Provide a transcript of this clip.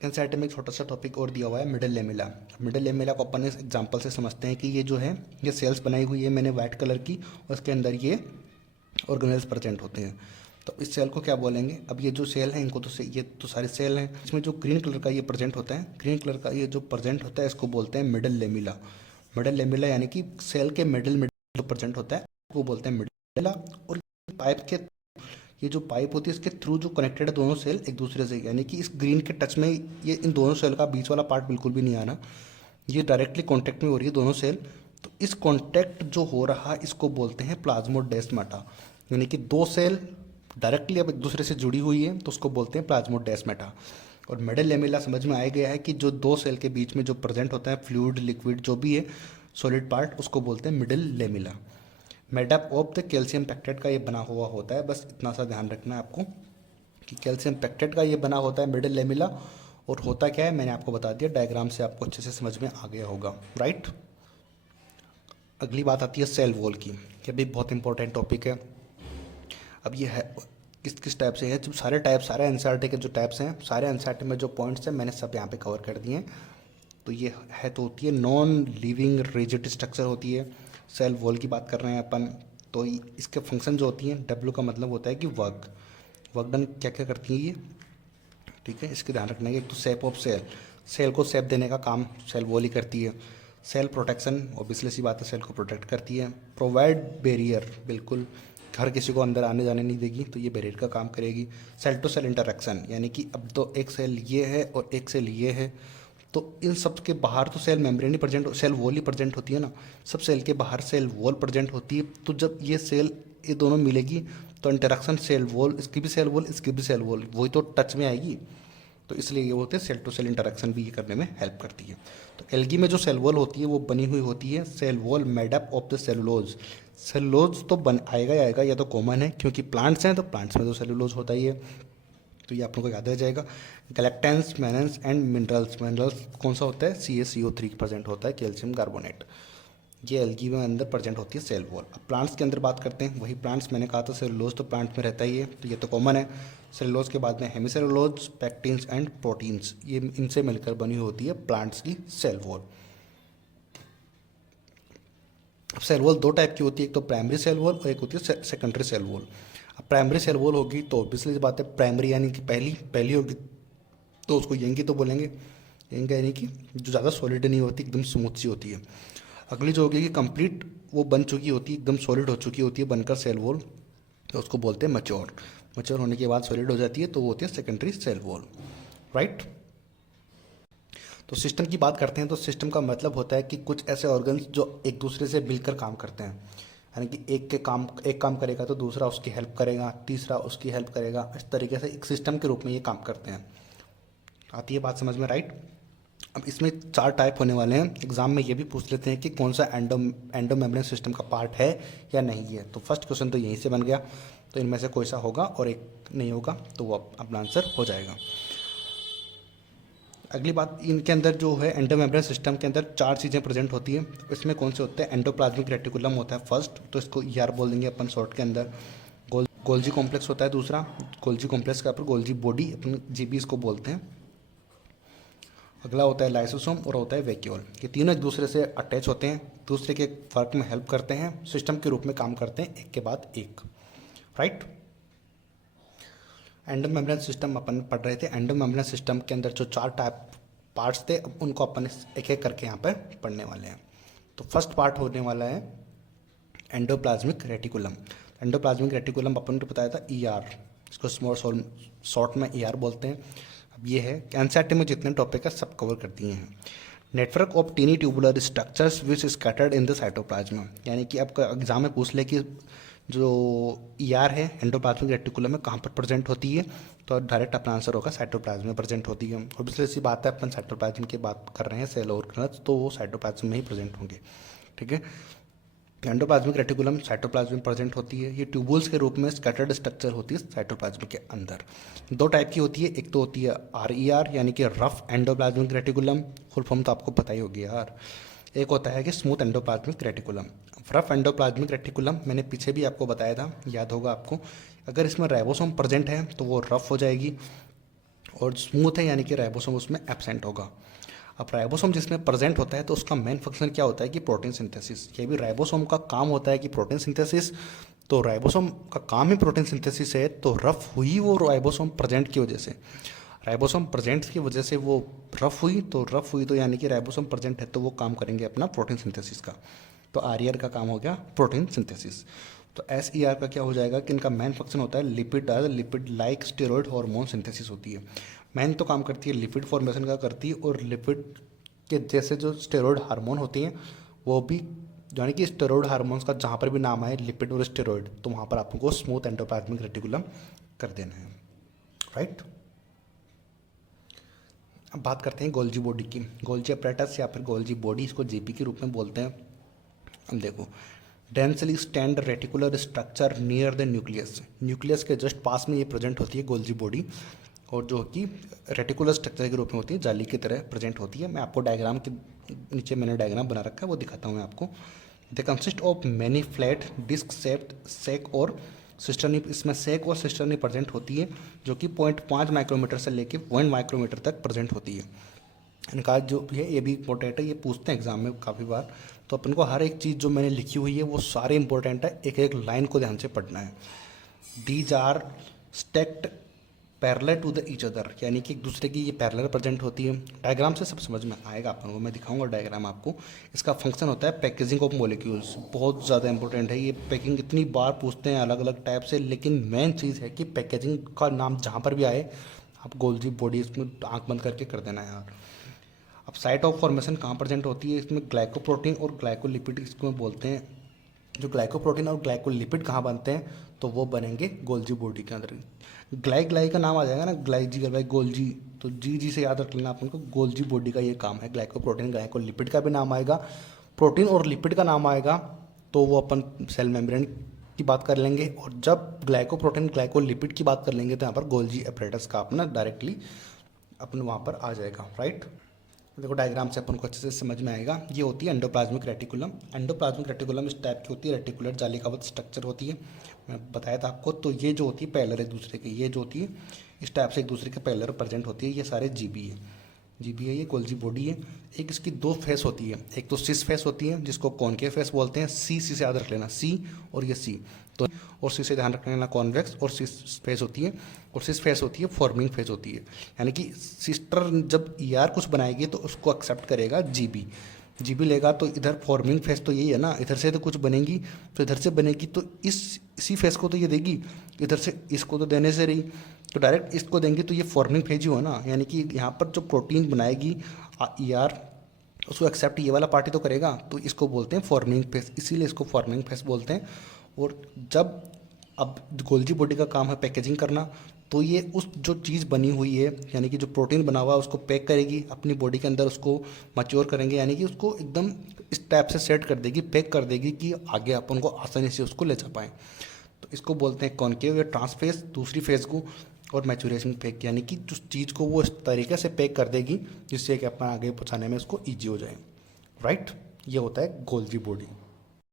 NCERT में एक छोटा सा टॉपिक और दिया हुआ है, मिडिल लेमिला। मिडिल लेमिला को अपन इस एग्जांपल से समझते हैं कि ये जो है ये सेल्स बनाई हुई है मैंने वाइट कलर की, और उसके अंदर ये ऑर्गेनेल्स प्रेजेंट होते हैं। तो इस सेल को क्या बोलेंगे? अब ये जो सेल है इनको तो ये तो सारे सेल हैं, इसमें जो ग्रीन कलर का ये प्रेजेंट होता है, ग्रीन कलर का ये जो प्रेजेंट होता है इसको बोलते हैं मिडिल लेमिला। मिडिल लेमिला यानी कि सेल के मिडिल में जो प्रेजेंट होता है वो बोलते हैं मिडिल लेमिला। और पाइप के ये जो पाइप होती है इसके थ्रू जो कनेक्टेड है दोनों सेल एक दूसरे से, यानी कि इस ग्रीन के टच में ये इन दोनों सेल का बीच वाला पार्ट बिल्कुल भी नहीं आना, ये डायरेक्टली कांटेक्ट में हो रही है दोनों सेल। तो इस कांटेक्ट जो हो रहा है इसको बोलते हैं प्लाज्मोडेस्माटा, यानी कि दो सेल डायरेक्टली अब एक दूसरे से जुड़ी हुई है तो उसको बोलते हैं प्लाज्मोडेस्माटा। और मिडिल लेमिला समझ में आ गया है कि जो दो सेल के बीच में जो प्रेजेंट होता है फ्लूइड लिक्विड जो भी है सॉलिड पार्ट उसको बोलते हैं middle lamella. Made up of the calcium pectate का ये बना हुआ होता है, बस इतना सा ध्यान रखना है आपको कि कैल्शियम पैक्टेट का ये बना होता है मिडिल लेमिला। और होता क्या है मैंने आपको बता दिया, डायग्राम से आपको अच्छे से समझ में आ गया होगा, राइट। अगली बात आती है सेल वॉल की, ये भी बहुत इंपॉर्टेंट टॉपिक है। अब ये है किस किस टाइप से है, जो सारे टाइप सारे एनसीईआरटी के जो टाइप्स हैं, सारे एनसीईआरटी में जो पॉइंट्स हैं मैंने सब यहाँ पे कवर कर दिए हैं। तो ये है तो होती है नॉन लिविंग रिजिड स्ट्रक्चर होती है। सेल वॉल की बात कर रहे हैं अपन, तो इसके फंक्शन जो होती हैं, डब्ल्यू का मतलब होता है कि वर्क वर्क डन क्या क्या करती है ये, ठीक है। इसके ध्यान रखना है कि एक तो शेप ऑफ सेल, सेल को शेप देने का काम सेल वॉल ही करती है। सेल प्रोटेक्शन, ऑब्वियसली सी बात है सेल को प्रोटेक्ट करती है। प्रोवाइड बैरियर, बिल्कुल हर किसी को अंदर आने जाने नहीं देगी तो ये बैरियर का काम करेगी। सेल टू सेल इंटरेक्शन, यानी कि अब तो एक सेल ये है और एक सेल ये है, तो इन सब के बाहर तो सेल मेम्ब्रेन ही प्रेजेंट, सेल वॉल ही प्रेजेंट होती है ना, सब सेल के बाहर सेल वॉल प्रेजेंट होती है। तो जब ये सेल ये दोनों मिलेगी तो इंटरेक्शन सेल वॉल, इसकी भी सेल वॉल इसकी भी सेल वॉल, वही तो टच में आएगी। तो इसलिए ये होते हैं सेल टू सेल इंटरेक्शन भी ये करने में हेल्प करती है। तो एल्गी में जो सेल वॉल होती है वो बनी हुई होती है cell wall made up of the cellulose. Cellulose तो बन आएगा ही आएगा, या तो कॉमन है क्योंकि प्लांट्स हैं तो प्लांट्स में तो सेलुलोज होता ही है, तो ये आप लोगों को याद रह जाएगा। गैलेक्टेंस मैनेंस एंड मिनरल्स, मिनरल्स कौन सा होता है? CaCO3 प्रेजेंट होता है, कैल्शियम कार्बोनेट। ये एल्गी में अंदर प्रेजेंट होती है सेल वॉल। अब प्लांट्स के अंदर बात करते हैं, वही प्लांट्स मैंने कहा था सेलुलोज तो प्लांट में रहता ही है तो ये तो कॉमन है। सेलुलोज के बाद में हेमिसेलुलोज, पैक्टिन्स एंड प्रोटीन्स, ये इनसे मिलकर बनी होती है प्लांट्स की सेल वॉल। अब सेल वॉल दो टाइप की होती है, एक तो प्राइमरी सेल वॉल और एक होती है सेकेंडरी सेल वॉल। अब प्राइमरी सेल वॉल होगी तो ऑब्वियसली बात है प्राइमरी यानी कि पहली पहली होगी तो उसको यंगी तो बोलेंगे, यंगी यानी कि जो ज़्यादा सॉलिड नहीं होती, एकदम स्मूथ सी होती है। अगली जो होगी कि कंप्लीट वो बन चुकी होती है, एकदम सॉलिड हो चुकी होती है बनकर सेल वॉल, तो उसको बोलते हैं मैच्योर। मैच्योर होने के बाद सॉलिड हो जाती है तो वो होती है सेकेंडरी सेल वॉल, राइट। तो सिस्टम की बात करते हैं तो सिस्टम का मतलब होता है कि कुछ ऐसे ऑर्गन्स जो एक दूसरे से मिलकर काम करते हैं, यानी कि एक काम करेगा तो दूसरा उसकी हेल्प करेगा, तीसरा उसकी हेल्प करेगा, इस तरीके से एक सिस्टम के रूप में ये काम करते हैं। आती है बात समझ में, राइट। अब इसमें चार टाइप होने वाले हैं, एग्जाम में ये भी पूछ लेते हैं कि कौन सा एंडो मेम्ब्रेन सिस्टम का पार्ट है या नहीं है। तो फर्स्ट क्वेश्चन तो यहीं से बन गया, तो इनमें से कोई सा होगा और एक नहीं होगा तो वो अपना आंसर हो जाएगा। अगली बात, इनके अंदर जो है एंडो मेम्ब्रेन सिस्टम के अंदर चार चीज़ें प्रेजेंट होती है। इसमें कौन से होते हैं? एंडोप्लाज्मिक रेटिकुलम होता है फर्स्ट, तो इसको ER बोल देंगे अपन शॉर्ट के अंदर। गोल्जी कॉम्प्लेक्स होता है दूसरा, गोल्जी कॉम्प्लेक्स का ऊपर गोल्जी बॉडी अपन GB इसको बोलते हैं। अगला होता है लाइसोसोम और होता है वैक्यूल। ये तीनों एक दूसरे से अटैच होते हैं, दूसरे के वर्क में हेल्प करते हैं, सिस्टम के रूप में काम करते हैं एक के बाद एक, राइट। एंडो मेम्ब्रेन सिस्टम अपन पढ़ रहे थे, एंडो मेम्ब्रेन सिस्टम के अंदर जो चार टाइप पार्ट्स थे अब उनको अपन एक एक करके यहाँ पर पढ़ने वाले हैं। तो फर्स्ट पार्ट होने वाला है एंडोप्लाज्मिक रेटिकुलम। एंडोप्लाज्मिक रेटिकुलम अपन को बताया था ER, इसको स्मॉल शॉर्ट में ER बोलते हैं। अब ये है एनसीईआरटी में जितने टॉपिक है सब कवर कर दिए हैं। Network of tiny tubular structures which scattered in the cytoplasm, यानी कि आपका एग्जाम में पूछ ले कि जो ER है एंडोप्लाज्मिक रेटिकुलम में कहाँ पर प्रेजेंट होती है, तो डायरेक्ट अपना आंसर होगा साइटोप्लाज्म में प्रेजेंट होती है। ऑब्वियसली सी बात है अपन साइटोप्लाज्म की बात कर रहे हैं, सेल ऑर्गेनल्स तो वो साइटोप्लाज्म में ही प्रेजेंट होंगे, ठीक है। एंडोप्लाज्मिक रेटिकुलम साइटोप्लाज्म में प्रेजेंट होती है, ये ट्यूबुल्स के रूप में स्कैटर्ड स्ट्रक्चर होती है साइटोप्लाज्म के अंदर। दो टाइप की होती है, एक तो होती है RER यानी कि rough endoplasmic reticulum, full form तो आपको पता ही होगी यार। एक होता है कि smooth endoplasmic reticulum. Rough endoplasmic reticulum मैंने पीछे भी आपको बताया था, याद होगा आपको। अगर इसमें राइबोसोम प्रेजेंट है तो वो रफ हो जाएगी, और स्मूथ है यानी कि राइबोसोम उसमें एब्सेंट होगा। अब राइबोसोम जिसमें प्रेजेंट होता है तो उसका मेन फंक्शन क्या होता है कि प्रोटीन सिंथेसिस। ये भी राइबोसोम का काम होता है कि प्रोटीन सिंथेसिस, तो राइबोसोम का काम ही प्रोटीन सिंथेसिस है, तो रफ हुई वो राइबोसोम प्रेजेंट की वजह से, राइबोसोम प्रेजेंट की वजह से वो रफ हुई तो यानी कि राइबोसोम प्रेजेंट है तो वो काम करेंगे अपना प्रोटीन सिंथेसिस का। तो आर का काम हो गया प्रोटीन सिंथेसिस। तो एस का क्या हो जाएगा कि इनका मेन फंक्शन होता है lipid like steroid hormone synthesis होती है। मेन तो काम करती है लिपिड फॉर्मेशन का करती है, और लिपिड के जैसे जो स्टेरॉइड हार्मोन होती हैं वो भी, यानी कि स्टेरॉइड हार्मोन्स का जहाँ पर भी नाम आए लिपिड और स्टेरॉइड, तो वहाँ पर आपको स्मूथ एंडोप्लाज्मिक रेटिकुलम कर देना है, राइट। अब बात करते हैं गोल्जी बॉडी की। गोल्जी अपरेटस या फिर गोल्जी बॉडी, इसको जीपी के रूप में बोलते हैं। अब देखो, densely stand reticular structure near the nucleus, nucleus के जस्ट पास में ये प्रेजेंट होती है गोल्जी बॉडी, और जो कि रेटिकुलर स्ट्रक्चर के रूप में होती है, जाली की तरह प्रेजेंट होती है। मैं आपको डायग्राम के नीचे मैंने डायग्राम बना रखा है, वो दिखाता हूँ मैं आपको। They consist of many flat disc shaped sac और सिस्टर्नी, इसमें सेक और सिस्टर्नी प्रेजेंट होती है, जो कि 0.5 माइक्रोमीटर से लेके 1 माइक्रोमीटर तक प्रेजेंट होती है। इनका जो है ये भी इंपॉर्टेंट है, ये पूछते हैं एग्जाम में काफ़ी बार, तो अपन को हर एक चीज़ जो मैंने लिखी हुई है वो सारे इंपॉर्टेंट है, एक एक लाइन को ध्यान से पढ़ना है। These are stacked parallel to the each other, यानी कि एक दूसरे की ये पैरेलल प्रेजेंट होती है। डायग्राम से सब समझ में आएगा अपन को, मैं दिखाऊंगा डायग्राम आपको। इसका फंक्शन होता है पैकेजिंग ऑफ मॉलिक्यूल्स, बहुत ज़्यादा इंपॉर्टेंट है ये। पैकिंग इतनी बार पूछते हैं अलग अलग टाइप से, लेकिन मेन चीज़ है कि पैकेजिंग का नाम जहाँ पर भी आए आप गोल्जी बॉडी इसमें आँख बंद करके कर देना यार। अब साइट ऑफ फॉर्मेशन कहाँ प्रेजेंट होती है, इसमें ग्लाइकोप्रोटीन और ग्लाइकोलिपिड इसको बोलते हैं। जो ग्लाइकोप्रोटीन और ग्लाइकोलिपिड कहाँ बनते हैं, तो वो बनेंगे गोल्जी बॉडी के अंदर। ग्लाई का नाम आ जाएगा ना, ग्लाइजी गोल्जी, तो जी से याद रख लेना अपन को, गोल्जी बॉडी का ये काम है। ग्लाइकोप्रोटीन ग्लाइकोलिपिड का भी नाम आएगा, प्रोटीन और लिपिड का नाम आएगा तो वो अपन सेल मेम्ब्रेन की बात कर लेंगे, और जब ग्लाइकोप्रोटीन ग्लाइकोलिपिड की बात कर लेंगे तो यहाँ पर गोल्जी अपरेटस का अपना डायरेक्टली अपन वहाँ पर आ जाएगा, राइट। देखो डायग्राम से अपन को अच्छे से समझ में आएगा। ये होती है एंडोप्लाज्मिक रेटिकुलम। एंडोप्लाज्मिक रेटिकुलम इस टाइप की होती है, रेटिकुलर जालिकावत स्ट्रक्चर होती है, मैं बताया था आपको। तो ये जो होती है पैरेलल एक दूसरे के, ये जो होती है इस टाइप से एक दूसरे के पैरेलल प्रेजेंट होती है। ये सारे जीबी है, जीबी है, ये गोल्जी बॉडी है। एक इसकी दो फेस होती है, एक तो सिस फेस होती है जिसको कॉनकेव फेस बोलते हैं, सी से याद रख लेना, सी और ये सी, तो और सी से ध्यान रख लेना कॉन्वेक्स, और सिस फेस होती है, और सिस फेस होती है फॉर्मिंग फेस होती है। यानी कि सिस्टर जब कुछ बनाएगी तो उसको एक्सेप्ट करेगा जीबी, जीबी लेगा तो इधर फॉर्मिंग फेस तो यही है ना, इधर से तो कुछ बनेगी तो इधर से बनेगी, तो इसी फेस को तो ये देगी, इधर से इसको तो देने से रही, तो डायरेक्ट इसको देंगे तो ये फॉर्मिंग फेज ही हो ना। यानी कि यहाँ पर जो प्रोटीन बनाएगी उसको एक्सेप्ट ये वाला पार्टी तो करेगा, तो इसको बोलते हैं फॉर्मिंग फेस, इसीलिए इसको फॉर्मिंग फेस बोलते हैं। और जब अब गोल्जी बॉडी का काम है पैकेजिंग करना, तो ये उस जो चीज़ बनी हुई है यानी कि जो प्रोटीन बना हुआ है उसको पैक करेगी अपनी बॉडी के अंदर, उसको मैच्योर करेंगे, यानी कि उसको एकदम इस टाइप से सेट कर देगी, पैक कर देगी कि आगे अपन को आसानी से उसको ले जा पाएँ। तो इसको बोलते हैं कॉनकेव या ट्रांसफेस दूसरी फेज को, और मैचुरेशन पैक, यानी कि जिस चीज़ को वो इस तरीके से पैक कर देगी जिससे कि अपन आगे पहुँचाने में उसको ईजी हो जाए, राइट। ये होता है गोल्जी बॉडी।